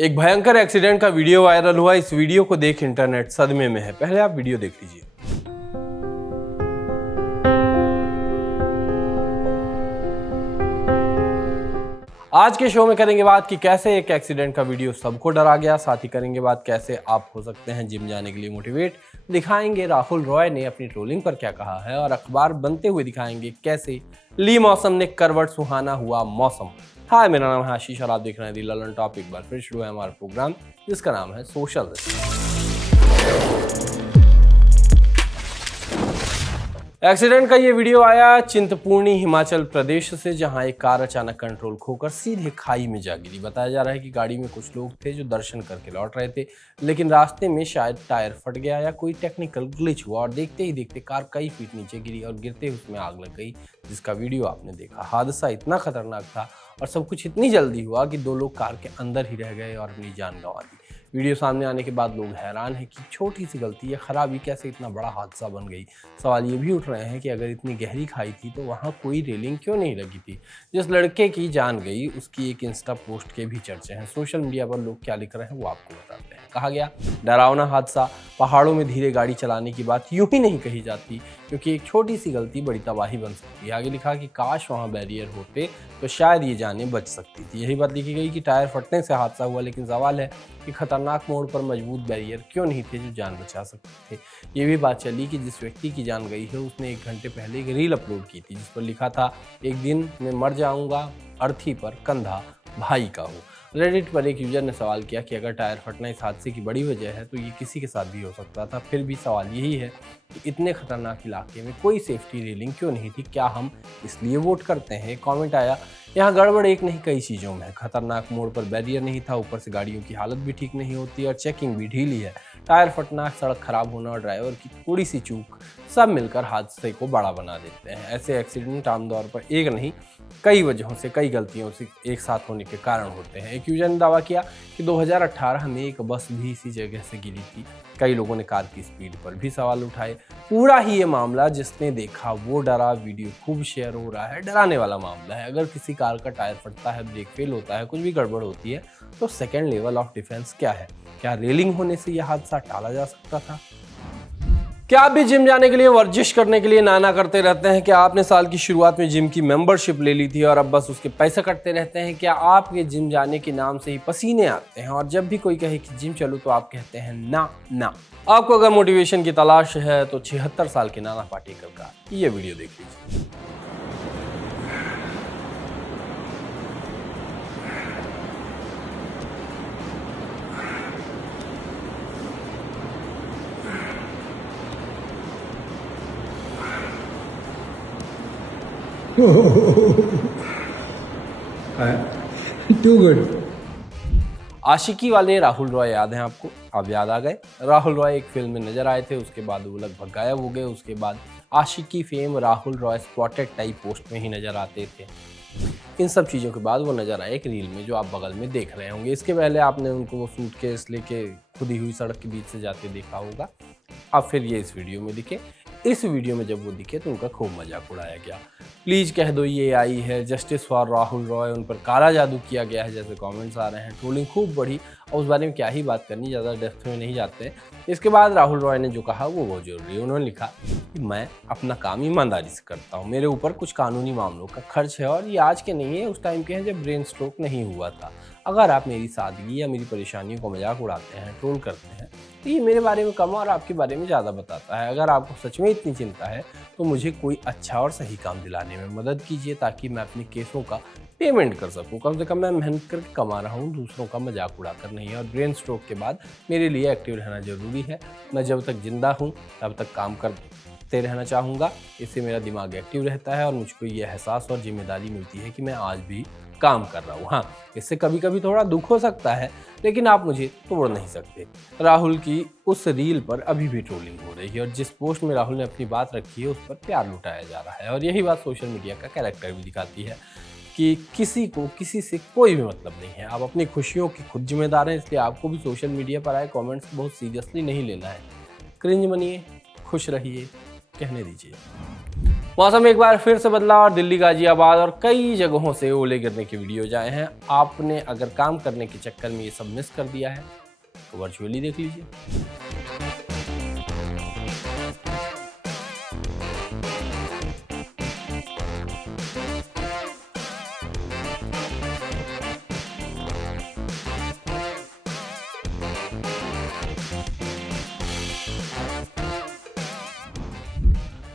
एक भयंकर एक्सीडेंट का वीडियो वायरल हुआ। इस वीडियो को देख इंटरनेट सदमे में है। पहले आप वीडियो देख लीजिए। आज के शो में करेंगे बात कि कैसे एक एक्सीडेंट का वीडियो सबको डरा गया। साथ ही करेंगे बात कैसे आप हो सकते हैं जिम जाने के लिए मोटिवेट। दिखाएंगे राहुल रॉय ने अपनी ट्रोलिंग पर क्या कहा है और अखबार बनते हुए दिखाएंगे कैसे ली मौसम ने करवट सुहाना हुआ मौसम। हाय, मेरा नाम है आशीष और आप देख रहे हैं दी ललन टॉप। एक बार फिर शुरू है हमारा प्रोग्राम जिसका नाम है सोशल रिस्क। एक्सीडेंट का ये वीडियो आया चिंतपूर्णी हिमाचल प्रदेश से, जहां एक कार अचानक कंट्रोल खोकर सीधे खाई में जा गिरी। बताया जा रहा है कि गाड़ी में कुछ लोग थे जो दर्शन करके लौट रहे थे, लेकिन रास्ते में शायद टायर फट गया या कोई टेक्निकल ग्लिच हुआ और देखते ही देखते कार कई फीट नीचे गिरी और गिरते ही उसमें आग लग गई, जिसका वीडियो आपने देखा। हादसा इतना खतरनाक था और सब कुछ इतनी जल्दी हुआ कि 2 लोग कार के अंदर ही रह गए और अपनी जान गंवा दी। वीडियो सामने आने के बाद लोग हैरान हैं कि छोटी सी गलती या खराबी कैसे इतना बड़ा हादसा बन गई। सवाल ये भी उठ रहे हैं कि अगर इतनी गहरी खाई थी तो वहाँ कोई रेलिंग क्यों नहीं लगी थी। जिस लड़के की जान गई उसकी एक इंस्टा पोस्ट के भी चर्चे हैं। सोशल मीडिया पर लोग क्या लिख रहे हैं वो आपको बताते हैं। कहा गया, डरावना हादसा। पहाड़ों में धीरे गाड़ी चलाने की बात यूं ही नहीं कही जाती, क्योंकि एक छोटी सी गलती बड़ी तबाही बन सकती है। आगे लिखा कि काश वहाँ बैरियर होते तो शायद ये जानें बच सकती थी। यही बात लिखी गई कि टायर फटने से हादसा हुआ, लेकिन सवाल है कि खतरनाक मोड़ पर मजबूत बैरियर क्यों नहीं थे जो जान बचा सकते थे। ये भी बात चली कि जिस व्यक्ति की जान गई है उसने 1 घंटे पहले एक रील अपलोड की थी जिस पर लिखा था, एक दिन मैं मर जाऊंगा, अर्थी पर कंधा भाई का हो। रेडिट पर एक यूजर ने सवाल किया कि अगर टायर फटना इस हादसे की बड़ी वजह है तो ये किसी के साथ भी हो सकता था। फिर भी सवाल यही है कि इतने खतरनाक इलाके में कोई सेफ्टी रेलिंग क्यों नहीं थी? क्या हम इसलिए वोट करते हैं? कमेंट आया, यहाँ गड़बड़ एक नहीं कई चीज़ों में है। खतरनाक मोड़ पर बैरियर नहीं था, ऊपर से गाड़ियों की हालत भी ठीक नहीं होती और चेकिंग भी ढीली है। टायर फटना, सड़क खराब होना और ड्राइवर की थोड़ी सी चूक सब मिलकर हादसे को बड़ा बना देते हैं। ऐसे एक्सीडेंट आमतौर पर एक नहीं कई वजहों से, कई गलतियों से एक साथ होने के कारण होते हैं। एक यूजर ने दावा किया कि 2018 में एक बस भी इसी जगह से गिरी थी। कई लोगों ने कार की स्पीड पर भी सवाल उठाए। पूरा ही ये मामला जिसने देखा वो डरा। वीडियो खूब शेयर हो रहा है। डराने वाला मामला है। अगर किसी कार का टायर फटता है, ब्रेक फेल होता है, कुछ भी गड़बड़ होती है तो सेकेंड लेवल ऑफ डिफेंस क्या है? क्या रेलिंग होने से यह हादसा टाला जा सकता था? क्या आप भी जिम जाने के लिए, वर्जिश करने के लिए ना करते रहते हैं? क्या आपने साल की शुरुआत में जिम की मेंबरशिप ले ली थी और अब बस उसके पैसे कटते रहते हैं? क्या आपके जिम जाने के नाम से ही पसीने आते हैं और जब भी कोई कहे कि जिम चलो तो आप कहते हैं ना ना? आपको अगर मोटिवेशन की तलाश है तो 76 साल के नाना पाटेकर का ये वीडियो देख लीजिए। Too good. आशिकी वाले राहुल रॉय याद हैं आपको? अब याद आ गए। राहुल रॉय एक फिल्म में नजर आए थे, उसके बाद वो लगभग गायब हो गए। उसके बाद Aashiqui fame Rahul Roy spotted type post में ही नजर आते थे। इन सब चीज़ों के बाद वो नजर आए एक रील में जो आप बगल में देख रहे होंगे। इसके पहले आपने उनको वो सूटकेस लेके खुदी हुई सड़क के बीच से जाते देखा होगा। अब फिर ये इस वीडियो में दिखे। इस वीडियो में जब वो दिखे तो उनका खूब मजाक उड़ाया गया। प्लीज़ कह दो ये आई है, जस्टिस फॉर राहुल रॉय, उन पर काला जादू किया गया है जैसे कमेंट्स आ रहे हैं। ट्रोलिंग खूब बढ़ी और उस बारे में क्या ही बात करनी, ज़्यादा डेप्थ में नहीं जाते। इसके बाद राहुल रॉय ने जो कहा वो बहुत ज़रूरी है। उन्होंने लिखा कि मैं अपना काम ईमानदारी से करता हूँ, मेरे ऊपर कुछ कानूनी मामलों का खर्च है और ये आज के नहीं है, उस टाइम के हैं जब ब्रेन स्ट्रोक नहीं हुआ था। अगर आप मेरी सादगी या मेरी परेशानियों को मजाक उड़ाते हैं, ट्रोल करते हैं, तो ये मेरे बारे में कम और आपके बारे में ज़्यादा बताता है। अगर आपको सच में इतनी चिंता है तो मुझे कोई अच्छा और सही काम दिलाने में मदद कीजिए ताकि मैं अपने केसों का पेमेंट कर सकूं। कम से कम मैं मेहनत करके कमा रहा हूं, दूसरों का मजाक उड़ाकर नहीं। और ब्रेन स्ट्रोक के बाद मेरे लिए एक्टिव रहना ज़रूरी है। मैं जब तक जिंदा हूं तब तक काम करते रहना चाहूँगा। इससे मेरा दिमाग एक्टिव रहता है और मुझको ये एहसास और जिम्मेदारी मिलती है कि मैं आज भी काम कर रहा हूँ। हाँ, इससे कभी कभी थोड़ा दुख हो सकता है, लेकिन आप मुझे तोड़ नहीं सकते। राहुल की उस रील पर अभी भी ट्रोलिंग हो रही है और जिस पोस्ट में राहुल ने अपनी बात रखी है उस पर प्यार लुटाया जा रहा है। और यही बात सोशल मीडिया का कैरेक्टर भी दिखाती है कि किसी को किसी से कोई भी मतलब नहीं है। आप अपनी खुशियों की खुद जिम्मेदार हैं, इसलिए आपको भी सोशल मीडिया पर आए कमेंट्स बहुत सीरियसली नहीं लेना है। क्रिंज बनिए, खुश रहिए, कहने दीजिए। मौसम एक बार फिर से बदला और दिल्ली, गाजियाबाद और कई जगहों से ओले गिरने के वीडियोज आए हैं। आपने अगर काम करने के चक्कर में ये सब मिस कर दिया है तो वर्चुअली देख लीजिए।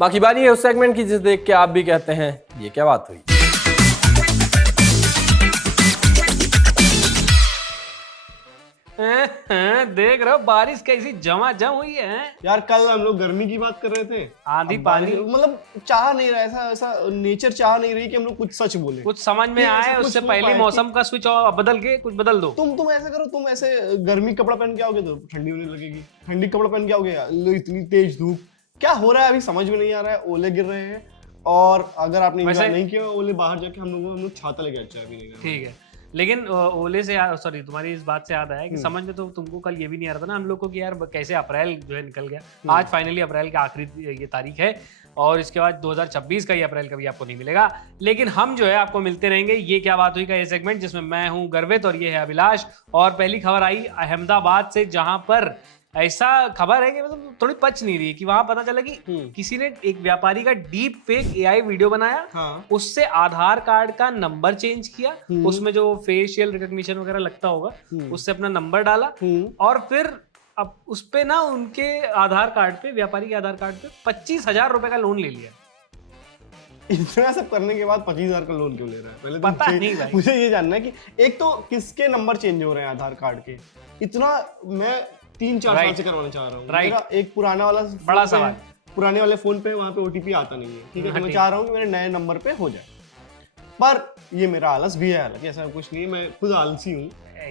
बाकी बारी है उस सेगमेंट की जिसे देख के आप भी कहते हैं ये क्या बात हुई। देख रहे हो बारिश कैसी झमाझम हुई है। यार कल हम लोग गर्मी की बात कर रहे थे, आंधी अब पानी बारिश- मतलब चाह नहीं रहा, ऐसा ऐसा नेचर चाह नहीं रही कि हम लोग कुछ सच बोले। कुछ समझ में ये आए ऐसा कुछ उससे हो पहले पाए मौसम का स्विच बदल के कुछ बदल दो। तुम ऐसा करो, तुम ऐसे गर्मी कपड़ा पहन के आओगे तो ठंडी होने लगेगी, ठंडी कपड़ा पहन के आओगे लो इतनी तेज धूप। क्या हो रहा है अभी समझ में नहीं आ रहा है। ओले गिर रहे हैं और अगर आपने वैसे- enjoy नहीं किया ओले, बाहर जाके हम लोग छाता लेके अच्छा भी नहीं करना। ठीक है, लेकिन ओले से सॉरी तुम्हारी इस बात से याद आया कि समझ में तो तुमको कल ये भी नहीं आ रहा था ना हम लोग को कि यार कैसे अप्रैल जो है निकल गया। आज फाइनली अप्रैल की आखिरी ये तारीख है और इसके बाद 2026 का ये अप्रैल कभी आपको नहीं मिलेगा, लेकिन हम जो है आपको मिलते रहेंगे। ये क्या बात हुई का ये सेगमेंट जिसमें मैं हूं गर्वित और ये है अभिलाष। और पहली खबर आई अहमदाबाद से, जहां पर ऐसा खबर है कि मतलब थोड़ी पच नहीं रही कि वहां पता चला कि किसी ने एक व्यापारी का डीप फेक एआई वीडियो बनाया, हाँ। उससे आधार कार्ड का नंबर चेंज किया, उसमें जो फेशियल रिकॉग्निशन वगैरह लगता होगा उससे अपना नंबर डाला और फिर अब उस पे ना उनके आधार कार्ड पे, व्यापारी के आधार कार्ड पे 25,000 रुपए का लोन ले लिया। इतना सब करने के बाद 25,000 का लोन क्यों ले रहा है? पहले तो पता नहीं भाई। मुझे ये जानना है कि एक तो किसके नंबर चेंज हो रहे हैं आधार कार्ड के। इतना मैं 3-4 साल से करवाना चाह रहा हूँ। मेरा एक पुराना वाला बड़ा फोन पे सवाल। है, पुराने वाले फोन पे वहाँ पे ओटीपी आता नहीं है, ठीक है, तो मैं चाह रहा हूँ कि मेरे नए नंबर पे हो जाए। पर ये मेरा आलस भी है, हालांकि ऐसा कुछ नहीं, मैं खुद आलसी हूँ।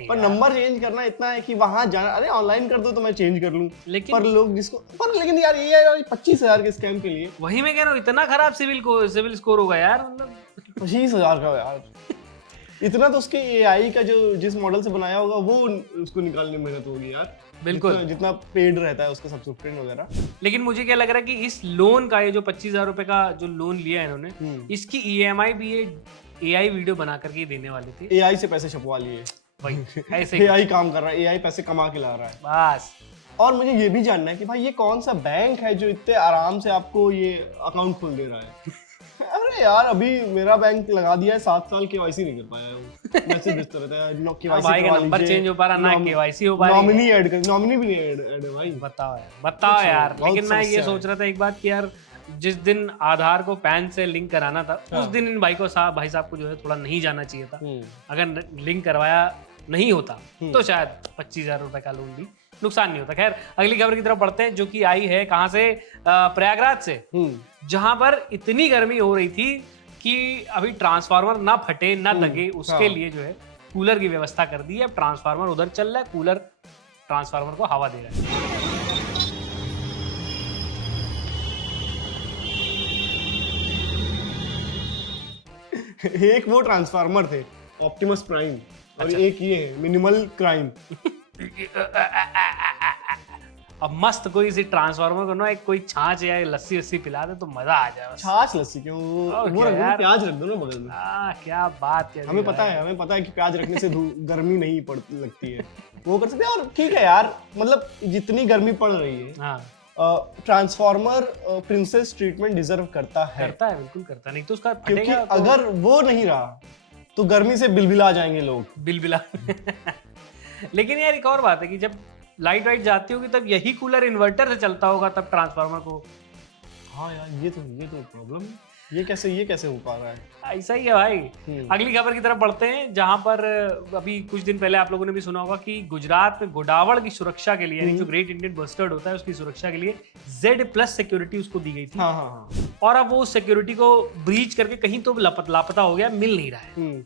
पर नंबर चेंज करना इतना है कि वहां जाना, अरे ऑनलाइन कर दो तो मैं चेंज कर लूं। पर लोग जिसको लेकिन यार ये यार 25,000 के स्कैम के लिए वही मैं कह रहा हूँ, इतना खराब सिविल स्कोर होगा यार, मतलब 25,000 का यार। इतना तो उसके एआई का जो जिस मॉडल से बनाया होगा वो उसको निकालने में मेहनत होगी यार, बिल्कुल जितना पेड रहता है उसका सब्सक्रिप्शन वगैरह। लेकिन मुझे क्या लग रहा है कि इस लोन का, ये जो 25,000 रुपए का जो लोन लिया है इन्होंने, इसकी ईएमआई भी ये एआई वीडियो बना करके ही देने वाले थे। एआई से पैसे छपवा लिए, वही ऐसे एआई काम कर रहा है, एआई पैसे कमा के ला रहा है बस। और मुझे ये भी जानना है कि भाई ये कौन सा बैंक है जो इतने आराम से आपको ये अकाउंट खोल दे रहा है। अरे यार अभी मेरा बैंक लगा दिया है 7 साल, केवाईसी नहीं कर पाया हूँ। मैसेज भेजता रहता है केवाईसी भाई का नंबर चेंज हो पा रहा ना, केवाईसी हो पा रही है, नॉमिनी ऐड कर, नॉमिनी भी नहीं ऐड है भाई। बताओ यार। बहुत लेकिन मैं ये समस्या सोच रहा था एक बात कि यार जिस दिन आधार को पैन से लिंक कराना था उस दिन इन भाई साहब को जो है थोड़ा नहीं जाना चाहिए था। अगर लिंक करवाया नहीं होता तो शायद 25,000 रुपए का लोन भी नुकसान नहीं होता। खैर अगली खबर की तरफ बढ़ते हैं, जो कि आई है कहां से, प्रयागराज से, जहां पर इतनी गर्मी हो रही थी कि अभी ट्रांसफार्मर ना फटे ना लगे, उसके लिए जो है कूलर की व्यवस्था कर दी है। अब ट्रांसफार्मर उधर चल रहा है, कूलर ट्रांसफार्मर को हवा दे रहा है। एक वो ट्रांसफार्मर थे ऑप्टिमस प्राइम और एक ये है मिनिमल क्राइम। अब मस्त कोई सी ट्रांसफार्मर को ना एक कोई छाछ या लस्सी वस्सी पिला दे तो मजा आ जाए। छाछ लस्सी क्यों, वो रख दो, प्याज रख दो ना बगल में। क्या बात है। हमें पता है कि प्याज रखने से गर्मी नहीं लगती है, वो कर सकते हैं। और ठीक है यार, मतलब जितनी गर्मी पड़ रही है ट्रांसफार्मर प्रिंसेस ट्रीटमेंट डिजर्व करता है, बिल्कुल करता है, नहीं तो उसका क्योंकि फटेगा तो... अगर वो नहीं रहा तो गर्मी से बिलबिला जाएंगे लोग, बिलबिला। लेकिन यार एक और बात है कि जब लाइट वाइट जाती होगी तब यही कूलर इन्वर्टर से चलता होगा, तब ट्रांसफार्मर को। हाँ यार ये तो प्रॉब्लम है, ये कैसे हो पा रहा है। ऐसा ही है भाई। अगली खबर की तरफ बढ़ते हैं, जहां पर अभी कुछ दिन पहले आप लोगों ने भी सुना होगा कि गुजरात में घोडावड़ की सुरक्षा के लिए, यानी जो ग्रेट इंडियन बस्टर्ड होता है उसकी सुरक्षा के लिए Z+ सिक्योरिटी उसको दी गई थी। हाँ। और अब वो सिक्योरिटी को ब्रीच करके कहीं तो लापता हो गया, मिल नहीं रहा है।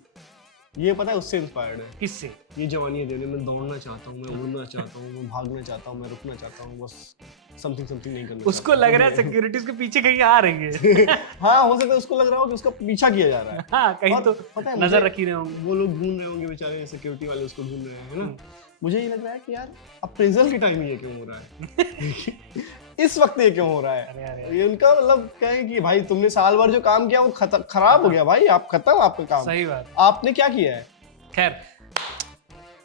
ये पता है उससे इंस्पायर्ड है। किससे? ये जवानी देने में दौड़ना चाहता हूँ, मैं उड़ना चाहता हूँ, मैं भागना चाहता हूँ, मैं रुकना चाहता हूँ, बस समथिंग नहीं करना। उसको लग रहा है सिक्योरिटीज के पीछे कहीं आ रहे हैं। हाँ हो सकता है उसको लग रहा हो कि उसका पीछा किया जा रहा है। हाँ कहीं तो पता है नजर रखी रहे होंगे, वो लोग ढूंढ रहे होंगे बेचारे, सिक्योरिटी वाले उसको ढूंढ रहे हैं, है ना। मुझे ये लग रहा है कि यार अप्रेजल के टाइम ये क्यों हो रहा है। इस वक्त ये क्यों हो रहा अरे, है? अरे। ये उनका मतलब क्या है कि भाई तुमने साल भर जो काम किया वो खराब हो गया भाई, आप खत्म आपका काम। सही बात। आपने क्या किया है? खैर,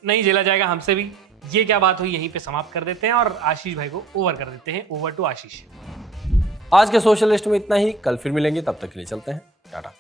नहीं झेला जाएगा हमसे भी। ये क्या बात हुई, यहीं पे समाप्त कर देते हैं और आशीष भाई को ओवर कर देते हैं। ओवर टू आशीष। आज के सोशलिस्ट में इतना ही, कल फिर मिलेंगे, तब तक के लिए चलते हैं, टाटा।